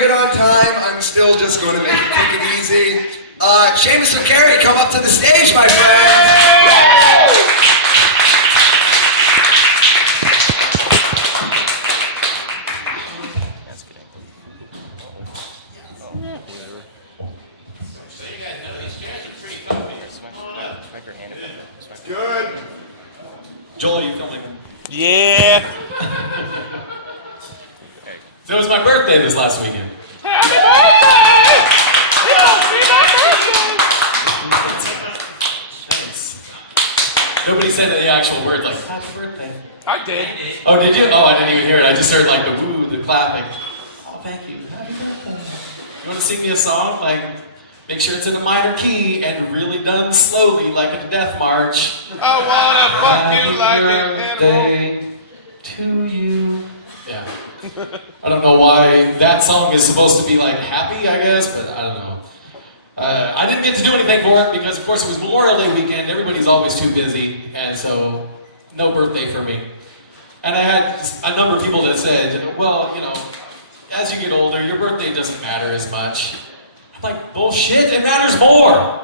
good on time. I'm still just going to take it easy. Seamus and Carrie, come up to the stage, my friends. Good. Joel, are you filming? Yeah. So it was my birthday this last weekend. Happy birthday! It must be my birthday! Nobody said the actual word, like, happy birthday. I did. Oh, did you? Oh, I didn't even hear it. I just heard, like, the woo, the clapping. Oh, thank you. Happy birthday. You want to sing me a song? Like, make sure it's in a minor key and really done slowly, like a death march. I wanna fuck you like an Happy animal. birthday to you. Yeah. I don't know why that song is supposed to be like happy, I guess, but I don't know. I didn't get to do anything for it because, of course, it was Memorial Day weekend. Everybody's always too busy, and so no birthday for me. And I had a number of people that said, well, you know, as you get older, your birthday doesn't matter as much. I'm like, bullshit, it matters more.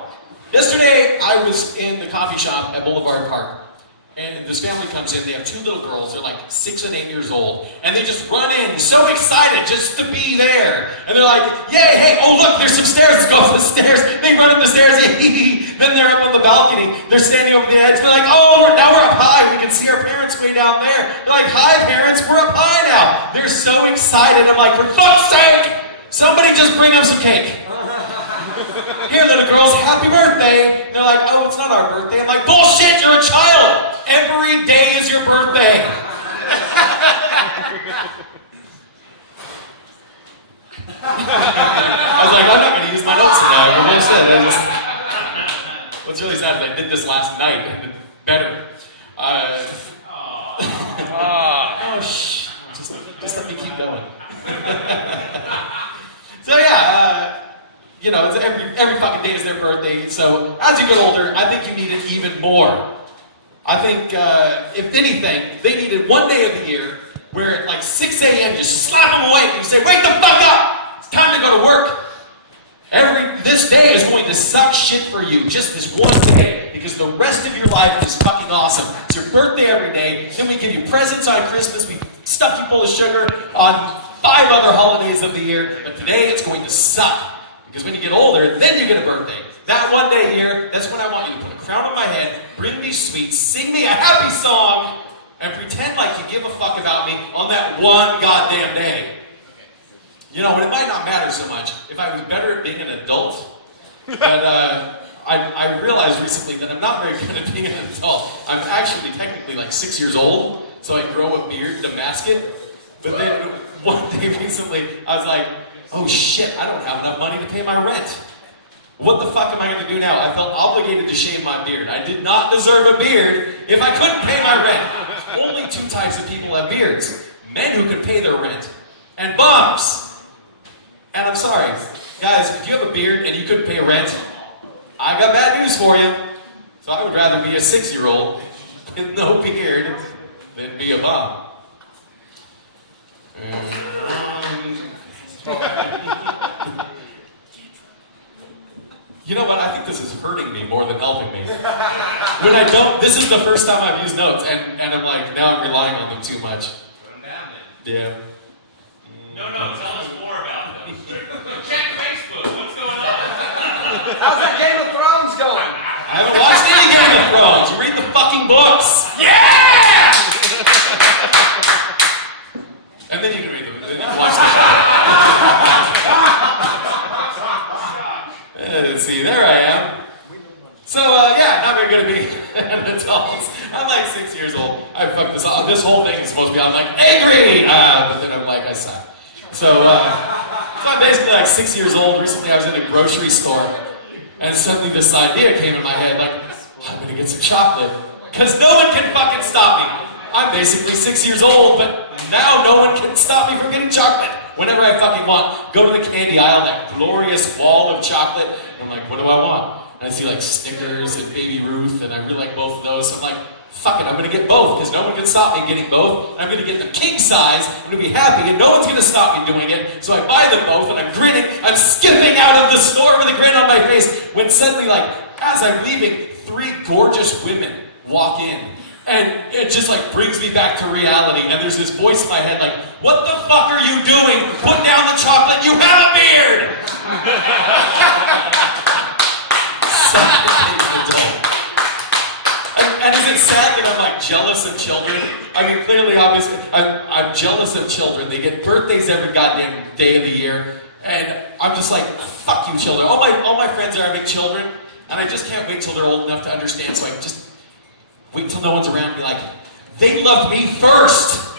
Yesterday, I was in the coffee shop at Boulevard Park. And this family comes in, they have two little girls, they're like 6 and 8 years old, and they just run in, so excited just to be there. And they're like, yay, hey, oh look, there's some stairs, let's go up the stairs. They run up the stairs, then they're up on the balcony, they're standing over the edge, they're like, oh, now we're up high, we can see our parents way down there. They're like, hi parents, we're up high now. They're so excited, I'm like, for fuck's sake, somebody just bring up some cake. Here, little girls, happy birthday. And they're like, oh, it's not our birthday. I'm like, bullshit, you're a child. Every day is your birthday. I was like, I'm not going to use my notes now. What's really sad is I did this last night. And better. Oh, shh. Just let me keep going. So, yeah. You know, it's every fucking day is their birthday. So as you get older, I think you need it even more. I think, if anything, they needed one day of the year where at like 6 a.m. you just slap them awake and you say, wake the fuck up! It's time to go to work. This day is going to suck shit for you, just this one day, because the rest of your life is fucking awesome. It's your birthday every day, then we give you presents on Christmas, we stuff you full of sugar on 5 other holidays of the year, but today it's going to suck. Because when you get older, then you get a birthday. That one day here, that's when I want you to put a crown on my head, bring me sweets, sing me a happy song, and pretend like you give a fuck about me on that one goddamn day. You know, it might not matter so much if I was better at being an adult. But I realized recently that I'm not very good at being an adult. I'm actually technically like 6 years old, so I grow a beard to mask it. But then one day recently, I was like, oh shit, I don't have enough money to pay my rent. What the fuck am I going to do now? I felt obligated to shave my beard. I did not deserve a beard if I couldn't pay my rent. Only 2 types of people have beards. Men who can pay their rent. And bums. And I'm sorry. Guys, if you have a beard and you couldn't pay rent, I got bad news for you. So I would rather be a 6-year-old with no beard than be a bum. You know what? I think this is hurting me more than helping me. When I don't, this is the first time I've used notes, and I'm like, now I'm relying on them too much. Put them down then. Yeah. No, tell us more about them. Check Facebook. What's going on? How's that Game of Thrones going? I haven't watched any Game of Thrones. Read the fucking books. Yeah! And then you can read them. Then you can watch the show. See, there I am. So, yeah, not very good at being an adult. I'm like 6 years old. I fucked this up. This whole thing is supposed to be, I'm like, angry! But then I'm like, I suck. So I'm basically like 6 years old. Recently I was in a grocery store, and suddenly this idea came in my head, like, I'm gonna get some chocolate. Because no one can fucking stop me. I'm basically 6 years old, but now no one can stop me from getting chocolate. Whenever I fucking want, go to the candy aisle, that glorious wall of chocolate, and I'm like, what do I want? And I see like Snickers and Baby Ruth, and I really like both of those. So I'm like, fuck it, I'm gonna get both, because no one can stop me getting both. I'm gonna get the king size, I'm gonna be happy, and no one's gonna stop me doing it. So I buy them both, and I'm grinning, I'm skipping out of the store with a grin on my face, when suddenly, like, as I'm leaving, 3 gorgeous women walk in. And it just like brings me back to reality, and there's this voice in my head like, what the fuck are you doing? Put down the chocolate, you have a beard! And is it sad that I'm like jealous of children? I mean, clearly, obviously, I'm jealous of children. They get birthdays every goddamn day of the year, and I'm just like, fuck you children. All my friends are having children, and I just can't wait till they're old enough to understand, so I just wait till no one's around and be like, they loved me first.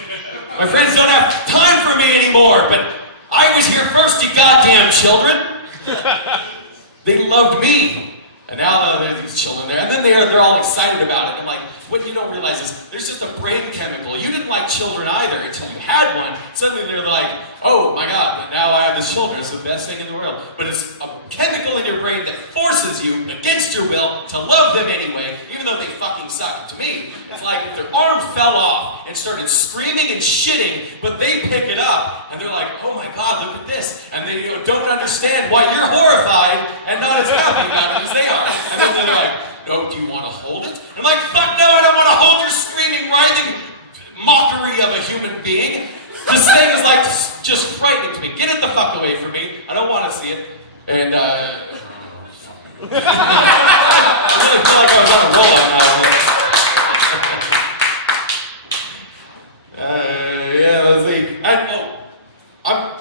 My friends don't have time for me anymore, but I was here first, you goddamn children. They loved me. And now there's these children there, and then they're all excited about it. I'm like, what you don't realize is there's just a brain chemical. You didn't like children either until you had one. Suddenly they're like, oh my God, now I have this children. It's the best thing in the world. But it's a chemical in your brain that forces you, against your will, to love them anyway, even though they fucking suck. And to me, it's like if their arm fell off and started screaming and shitting, but they pick it up, and they're like, oh my God, look at this. And they don't understand why you're horrified and not as happy about it as they are. And then they're like, no, do you want to hold it? I'm like, fuck no, I don't want to hold your screaming, writhing mockery of a human being. This thing is like just frightening to me. Get it the fuck away from me. I don't want to see it. And I really feel like I was on a roll on that one. Yeah, let's see.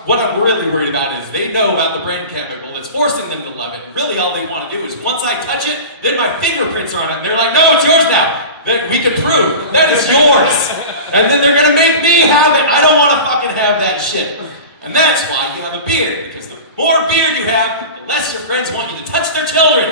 What I'm really worried about is they know about the brain chemical that's forcing them to love it. Really, all they want to do is once I touch it, then my fingerprints are on it. And they're like, no, it's yours now. Then we can prove that is yours. And then they're gonna make me have it. I don't want to fucking have that shit. And that's why you have a beard, because the more beard you have, the less your friends want you to touch their children.